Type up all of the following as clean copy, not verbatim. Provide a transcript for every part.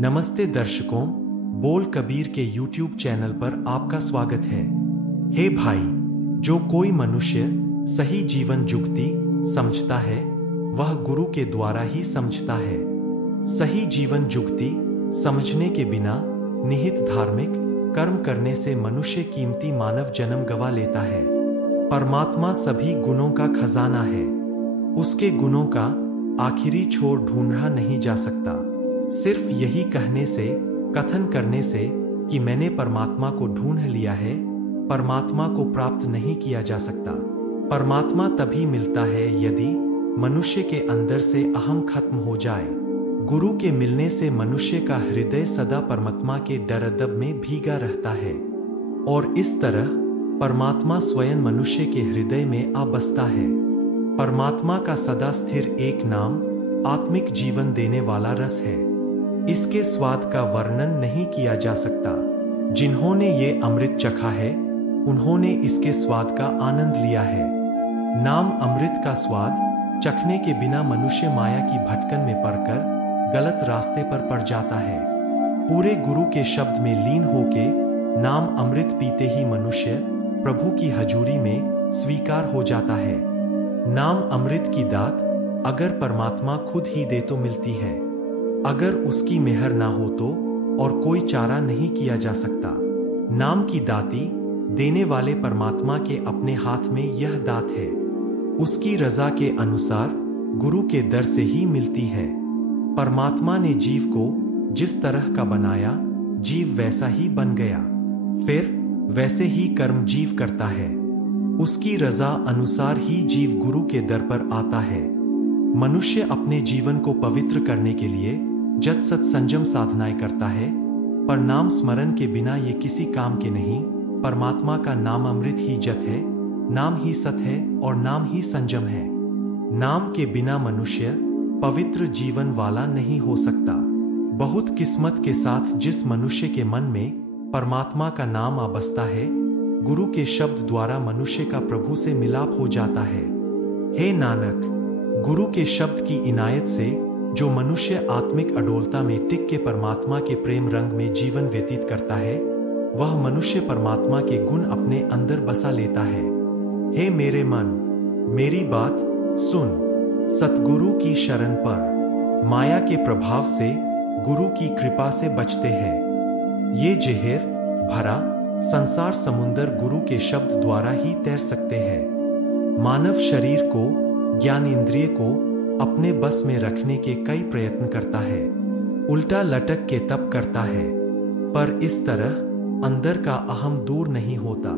नमस्ते दर्शकों, बोल कबीर के YouTube चैनल पर आपका स्वागत है। हे भाई, जो कोई मनुष्य सही जीवन जुगती समझता है वह गुरु के द्वारा ही समझता है। सही जीवन जुगती समझने के बिना निहित धार्मिक कर्म करने से मनुष्य कीमती मानव जन्म गवा लेता है। परमात्मा सभी गुणों का खजाना है। उसके गुणों का आखिरी छोर ढूंढा नहीं जा सकता। सिर्फ यही कहने से, कथन करने से कि मैंने परमात्मा को ढूंढ लिया है, परमात्मा को प्राप्त नहीं किया जा सकता। परमात्मा तभी मिलता है यदि मनुष्य के अंदर से अहम खत्म हो जाए। गुरु के मिलने से मनुष्य का हृदय सदा परमात्मा के डर-अदब में भीगा रहता है और इस तरह परमात्मा स्वयं मनुष्य के हृदय में आ बसता है। परमात्मा का सदा स्थिर एक नाम आत्मिक जीवन देने वाला रस है। इसके स्वाद का वर्णन नहीं किया जा सकता। जिन्होंने ये अमृत चखा है उन्होंने इसके स्वाद का आनंद लिया है। नाम अमृत का स्वाद चखने के बिना मनुष्य माया की भटकन में पड़कर गलत रास्ते पर पड़ जाता है। पूरे गुरु के शब्द में लीन होके नाम अमृत पीते ही मनुष्य प्रभु की हजूरी में स्वीकार हो जाता है। नाम अमृत की दात अगर परमात्मा खुद ही दे तो मिलती है, अगर उसकी मेहर ना हो तो और कोई चारा नहीं किया जा सकता। नाम की दाती देने वाले परमात्मा के अपने हाथ में यह दात है। उसकी रजा के अनुसार गुरु के दर से ही मिलती है। परमात्मा ने जीव को जिस तरह का बनाया, जीव वैसा ही बन गया। फिर वैसे ही कर्म जीव करता है। उसकी रजा अनुसार ही जीव गुरु के दर पर आता है। मनुष्य अपने जीवन को पवित्र करने के लिए जत सत संयम साधनाएं करता है, पर नाम स्मरण के बिना ये किसी काम के नहीं। परमात्मा का नाम अमृत ही जत है, नाम ही सत है और नाम ही संयम है। नाम के बिना मनुष्य पवित्र जीवन वाला नहीं हो सकता। बहुत किस्मत के साथ जिस मनुष्य के मन में परमात्मा का नाम आ बसता है, गुरु के शब्द द्वारा मनुष्य का प्रभु से मिलाप हो जाता है। हे नानक, गुरु के शब्द की इनायत से जो मनुष्य आत्मिक अडोलता में टिक के परमात्मा के प्रेम रंग में जीवन व्यतीत करता है, वह मनुष्य परमात्मा के गुण अपने अंदर बसा लेता है। हे मेरे मन, मेरी बात सुन, सतगुरु की शरण पर। माया के प्रभाव से गुरु की कृपा से बचते हैं। ये जहर भरा संसार समुंदर गुरु के शब्द द्वारा ही तैर सकते हैं। मानव शरीर को, ज्ञान इंद्रिय को अपने बस में रखने के कई प्रयत्न करता है, उल्टा लटक के तप करता है, पर इस तरह अंदर का अहम दूर नहीं होता।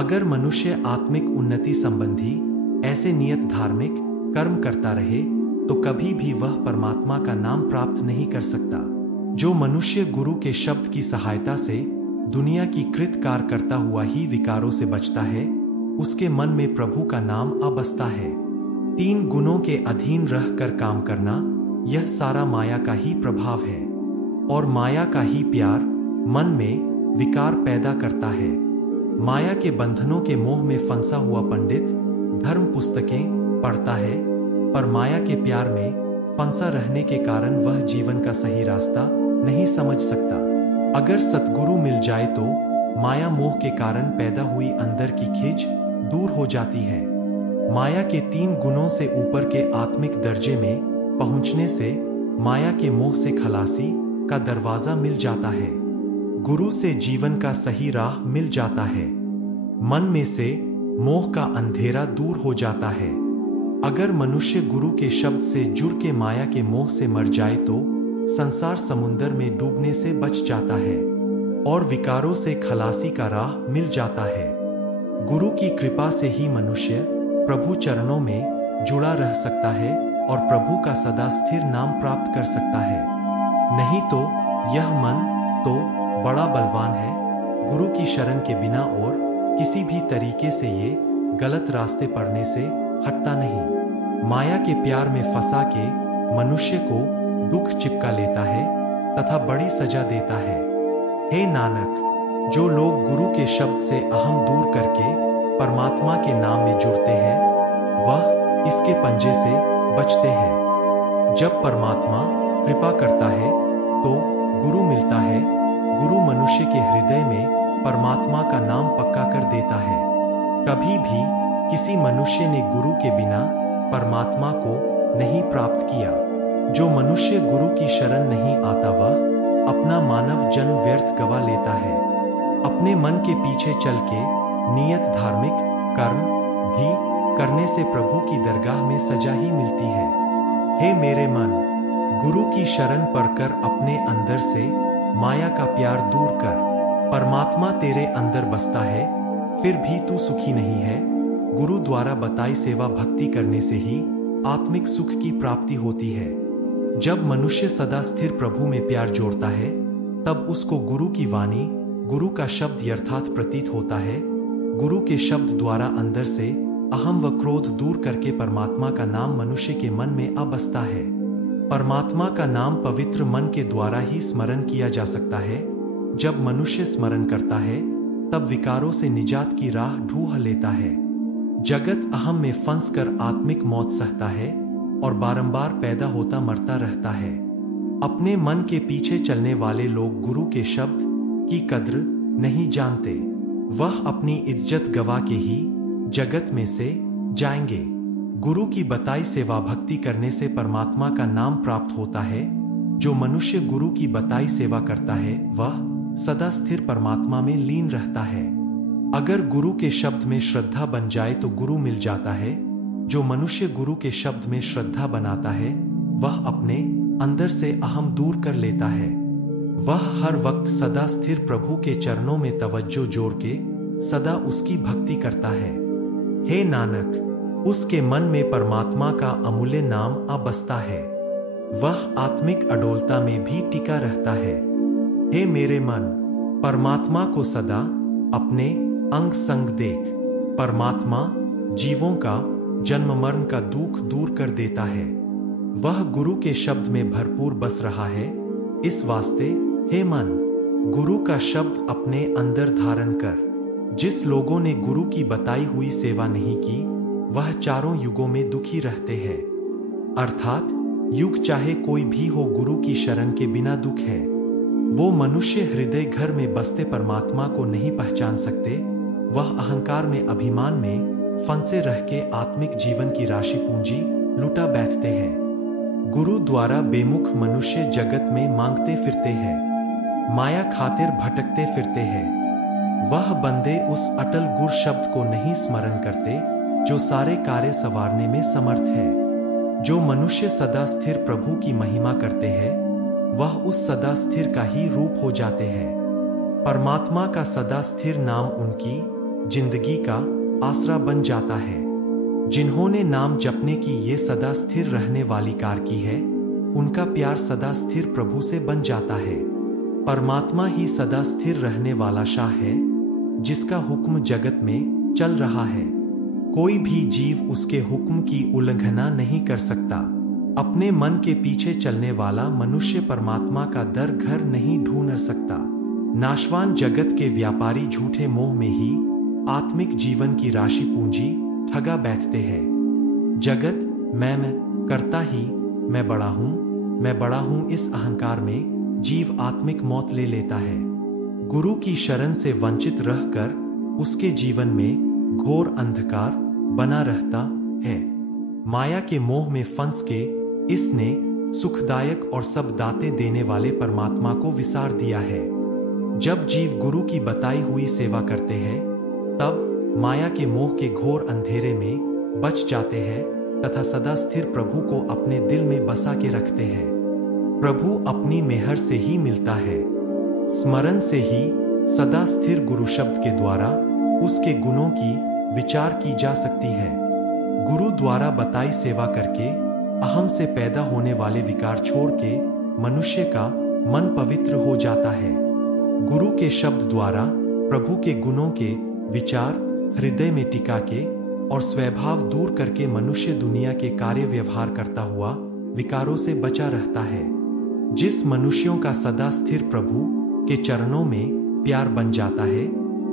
अगर मनुष्य आत्मिक उन्नति संबंधी ऐसे नियत धार्मिक कर्म करता रहे तो कभी भी वह परमात्मा का नाम प्राप्त नहीं कर सकता। जो मनुष्य गुरु के शब्द की सहायता से दुनिया की कृत कार्य करता हुआ ही विकारों से बचता है, उसके मन में प्रभु का नाम आ बसता है। तीन गुणों के अधीन रह कर काम करना, यह सारा माया का ही प्रभाव है और माया का ही प्यार मन में विकार पैदा करता है। माया के बंधनों के मोह में फंसा हुआ पंडित धर्म पुस्तकें पढ़ता है, पर माया के प्यार में फंसा रहने के कारण वह जीवन का सही रास्ता नहीं समझ सकता। अगर सतगुरु मिल जाए तो माया मोह के कारण पैदा हुई अंदर की खींच दूर हो जाती है। माया के तीन गुणों से ऊपर के आत्मिक दर्जे में पहुंचने से माया के मोह से खलासी का दरवाजा मिल जाता है। गुरु से जीवन का सही राह मिल जाता है। मन में से मोह का अंधेरा दूर हो जाता है। अगर मनुष्य गुरु के शब्द से जुड़ के माया के मोह से मर जाए तो संसार समुंदर में डूबने से बच जाता है और विकारों से खलासी का राह मिल जाता है। गुरु की कृपा से ही मनुष्य प्रभु चरणों में जुड़ा रह सकता है और प्रभु का सदा स्थिर नाम प्राप्त कर सकता है। नहीं तो यह मन तो बड़ा बलवान है, गुरु की शरण के बिना और किसी भी तरीके से ये गलत रास्ते पड़ने से हटता नहीं। माया के प्यार में फंसा के मनुष्य को दुख चिपका लेता है तथा बड़ी सजा देता है। हे नानक, जो लोग गुरु के शब्द से अहम दूर करके परमात्मा के नाम में जुड़ते हैं, वह इसके पंजे से बचते हैं। जब परमात्मा कृपा करता है तो गुरु मिलता है। गुरु मनुष्य के हृदय में परमात्मा का नाम पक्का कर देता है। कभी भी किसी मनुष्य ने गुरु के बिना परमात्मा को नहीं प्राप्त किया। जो मनुष्य गुरु की शरण नहीं आता वह अपना मानव जन्म व्यर्थ गवा लेता है। अपने मन के पीछे चल के नियत धार्मिक कर्म भी करने से प्रभु की दरगाह में सजा ही मिलती है। हे मेरे मन, गुरु की शरण पढ़कर अपने अंदर से माया का प्यार दूर कर। परमात्मा तेरे अंदर बसता है, फिर भी तू सुखी नहीं है। गुरु द्वारा बताई सेवा भक्ति करने से ही आत्मिक सुख की प्राप्ति होती है। जब मनुष्य सदा स्थिर प्रभु में प्यार जोड़ता है, तब उसको गुरु की वाणी, गुरु का शब्द यथार्थ प्रतीत होता है। गुरु के शब्द द्वारा अंदर से अहम व क्रोध दूर करके परमात्मा का नाम मनुष्य के मन में आ बसता है। परमात्मा का नाम पवित्र मन के द्वारा ही स्मरण किया जा सकता है। जब मनुष्य स्मरण करता है, तब विकारों से निजात की राह ढूंढ लेता है। जगत अहम में फंसकर आत्मिक मौत सहता है और बारंबार पैदा होता मरता रहता है। अपने मन के पीछे चलने वाले लोग गुरु के शब्द की कद्र नहीं जानते। वह अपनी इज्जत गवा के ही जगत में से जाएंगे। गुरु की बताई सेवा भक्ति करने से परमात्मा का नाम प्राप्त होता है। जो मनुष्य गुरु की बताई सेवा करता है वह सदा स्थिर परमात्मा में लीन रहता है। अगर गुरु के शब्द में श्रद्धा बन जाए तो गुरु मिल जाता है। जो मनुष्य गुरु के शब्द में श्रद्धा बनाता है वह अपने अंदर से अहम दूर कर लेता है। वह हर वक्त सदा स्थिर प्रभु के चरणों में तवज्जो जोड़ के सदा उसकी भक्ति करता है। हे नानक, उसके मन में परमात्मा का अमूल्य नाम आ बसता है। वह आत्मिक अडोलता में भी टिका रहता है। हे मेरे मन, परमात्मा को सदा अपने अंग संग देख। परमात्मा जीवों का जन्म मरण का दुख दूर कर देता है। वह गुरु के शब्द में भरपूर बस रहा है। इस वास्ते हे मन, गुरु का शब्द अपने अंदर धारण कर। जिस लोगों ने गुरु की बताई हुई सेवा नहीं की वह चारों युगों में दुखी रहते हैं। अर्थात युग चाहे कोई भी हो, गुरु की शरण के बिना दुख है। वो मनुष्य हृदय घर में बसते परमात्मा को नहीं पहचान सकते। वह अहंकार में, अभिमान में फंसे रह के आत्मिक जीवन की राशि पूंजी लुटा बैठते हैं। गुरु द्वारा बेमुख मनुष्य जगत में मांगते फिरते हैं, माया खातिर भटकते फिरते हैं। वह बंदे उस अटल गुर शब्द को नहीं स्मरण करते जो सारे कार्य संवारने में समर्थ है। जो मनुष्य सदा स्थिर प्रभु की महिमा करते हैं वह उस सदा स्थिर का ही रूप हो जाते हैं। परमात्मा का सदा स्थिर नाम उनकी जिंदगी का आसरा बन जाता है। जिन्होंने नाम जपने की ये सदा स्थिर रहने वाली कार की है, उनका प्यार सदा स्थिर प्रभु से बन जाता है। परमात्मा ही सदा स्थिर रहने वाला शाह है, जिसका हुक्म जगत में चल रहा है। कोई भी जीव उसके हुक्म की उल्लंघना नहीं कर सकता। अपने मन के पीछे चलने वाला मनुष्य परमात्मा का दर घर नहीं ढूंढ सकता। नाशवान जगत के व्यापारी झूठे मोह में ही आत्मिक जीवन की राशि पूंजी ठगा बैठते हैं। जगत मैं करता ही मैं बड़ा हूं, इस अहंकार में जीव आत्मिक मौत ले लेता है। गुरु की शरण से वंचित रहकर उसके जीवन में घोर अंधकार बना रहता है। माया के मोह में फंस के इसने सुखदायक और सब दाते देने वाले परमात्मा को विसार दिया है। जब जीव गुरु की बताई हुई सेवा करते हैं तब माया के मोह के घोर अंधेरे में बच जाते हैं तथा सदा स्थिर प्रभु को अपने दिल में बसा के रखते हैं। प्रभु अपनी मेहर से ही मिलता है। स्मरण से ही सदा स्थिर गुरु शब्द के द्वारा उसके गुणों की विचार की जा सकती है। गुरु द्वारा बताई सेवा करके अहम से पैदा होने वाले विकार छोड़ के मनुष्य का मन पवित्र हो जाता है। गुरु के शब्द द्वारा प्रभु के गुणों के विचार हृदय में टिका के और स्वभाव दूर करके मनुष्य दुनिया के कार्य व्यवहार करता हुआ विकारों से बचा रहता है। जिस मनुष्यों का सदा स्थिर प्रभु के चरणों में प्यार बन जाता है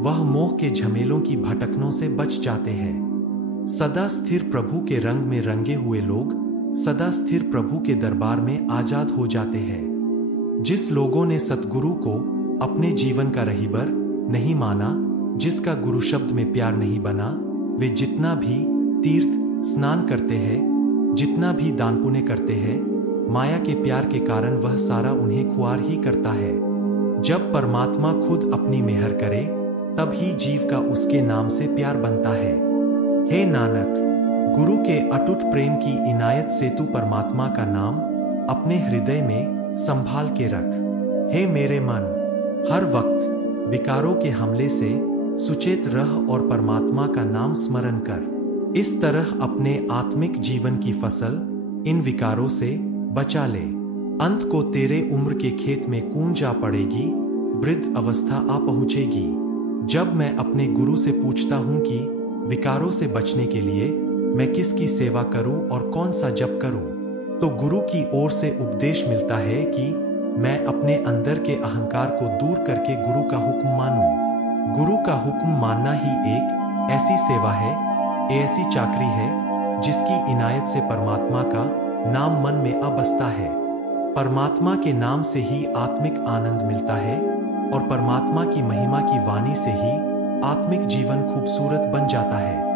वह मोह के झमेलों की भटकनों से बच जाते हैं। सदा स्थिर प्रभु के रंग में रंगे हुए लोग सदा स्थिर प्रभु के दरबार में आजाद हो जाते हैं। जिस लोगों ने सतगुरु को अपने जीवन का रहीबर नहीं माना, जिसका गुरु शब्द में प्यार नहीं बना, वे जितना भी तीर्थ स्नान करते हैं, जितना भी दान पुण्य करते हैं, माया के प्यार के कारण वह सारा उन्हें खुआर ही करता है। जब परमात्मा खुद अपनी मेहर करे, तब ही जीव का उसके नाम से प्यार बनता है। हे नानक, गुरु के अटूट प्रेम की इनायत से तू परमात्मा का नाम अपने हृदय में संभाल के रख। हे मेरे मन, हर वक्त विकारों के हमले से सुचेत रह और परमात्मा का नाम स्मरण कर। इस तरह अपने आत्मिक जीवन की फसल इन विकारों से बचा ले। अंत को तेरे उम्र के खेत में कून जा पड़ेगी, वृद्ध अवस्था आ पहुंचेगी। जब मैं अपने गुरु से पूछता हूं कि विकारों से बचने के लिए मैं किसकी सेवा करूं और कौन सा जप करूं, तो गुरु की ओर से उपदेश मिलता है कि मैं अपने अंदर के अहंकार को दूर करके गुरु का हुक्म मानूं। गुरु का हुक्म मानना ही एक ऐसी सेवा है, ऐसी चाकरी है, जिसकी इनायत से परमात्मा का नाम मन में आ बसता है। परमात्मा के नाम से ही आत्मिक आनंद मिलता है और परमात्मा की महिमा की वाणी से ही आत्मिक जीवन खूबसूरत बन जाता है।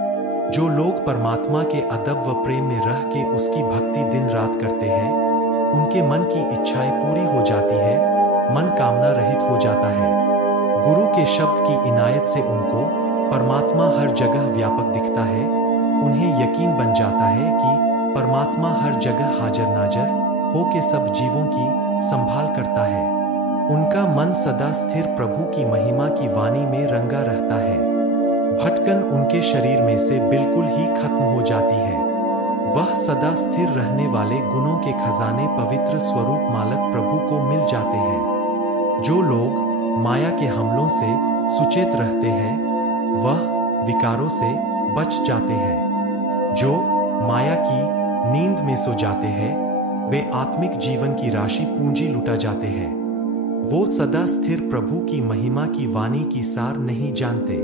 जो लोग परमात्मा के अदब व प्रेम में रह के उसकी भक्ति दिन रात करते हैं, उनके मन की इच्छाएं पूरी हो जाती है, मन कामना रहित हो जाता है। गुरु के शब्द की इनायत से उनको परमात्मा हर जगह व्यापक दिखता है। उन्हें यकीन बन जाता है कि परमात्मा हर जगह हाजिर नाजर हो के सब जीवों की संभाल करता है। उनका मन सदा स्थिर प्रभु की महिमा की वाणी में रंगा रहता है। भटकन उनके शरीर में से बिल्कुल ही खत्म हो जाती है। वह सदा स्थिर रहने वाले गुणों के खजाने पवित्र स्वरूप मालक प्रभु को मिल जाते हैं। जो लोग माया के हमलों से सुचेत रहते हैं, वह विकारों से बच जाते हैं। जो माया की नींद में सो जाते हैं, वे आत्मिक जीवन की राशि पूंजी लुटा जाते हैं। वो सदा स्थिर प्रभु की महिमा की वाणी की सार नहीं जानते।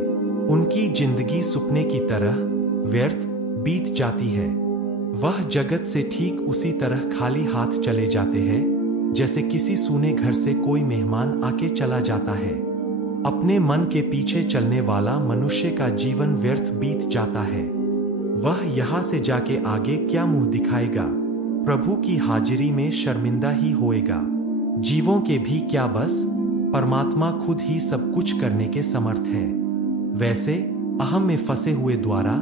उनकी जिंदगी सुपने की तरह व्यर्थ बीत जाती है। वह जगत से ठीक उसी तरह खाली हाथ चले जाते हैं जैसे किसी सूने घर से कोई मेहमान आके चला जाता है। अपने मन के पीछे चलने वाला मनुष्य का जीवन व्यर्थ बीत जाता है। वह यहाँ से जाके आगे क्या मुंह दिखाएगा, प्रभु की हाजिरी में शर्मिंदा ही होएगा। जीवों के भी क्या बस, परमात्मा खुद ही सब कुछ करने के समर्थ है। वैसे अहम में फंसे हुए द्वारा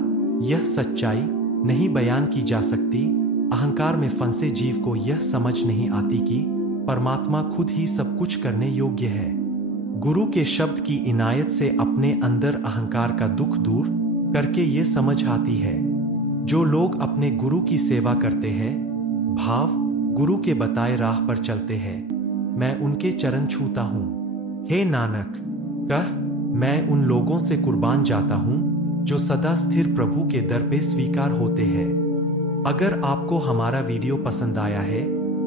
यह सच्चाई नहीं बयान की जा सकती। अहंकार में फंसे जीव को यह समझ नहीं आती कि परमात्मा खुद ही सब कुछ करने योग्य है। गुरु के शब्द की इनायत से अपने अंदर अहंकार का दुख दूर करके ये समझ आती है। जो लोग अपने गुरु की सेवा करते हैं, भाव गुरु के बताए राह पर चलते हैं, मैं उनके चरण छूता हूँ। हे नानक, कह मैं उन लोगों से कुर्बान जाता हूँ जो सदा स्थिर प्रभु के दर पे स्वीकार होते हैं। अगर आपको हमारा वीडियो पसंद आया है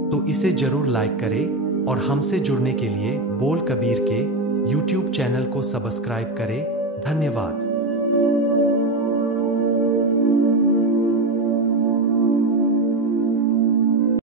तो इसे जरूर लाइक करें और हमसे जुड़ने के लिए बोल कबीर के YouTube चैनल को सब्सक्राइब करें। धन्यवाद।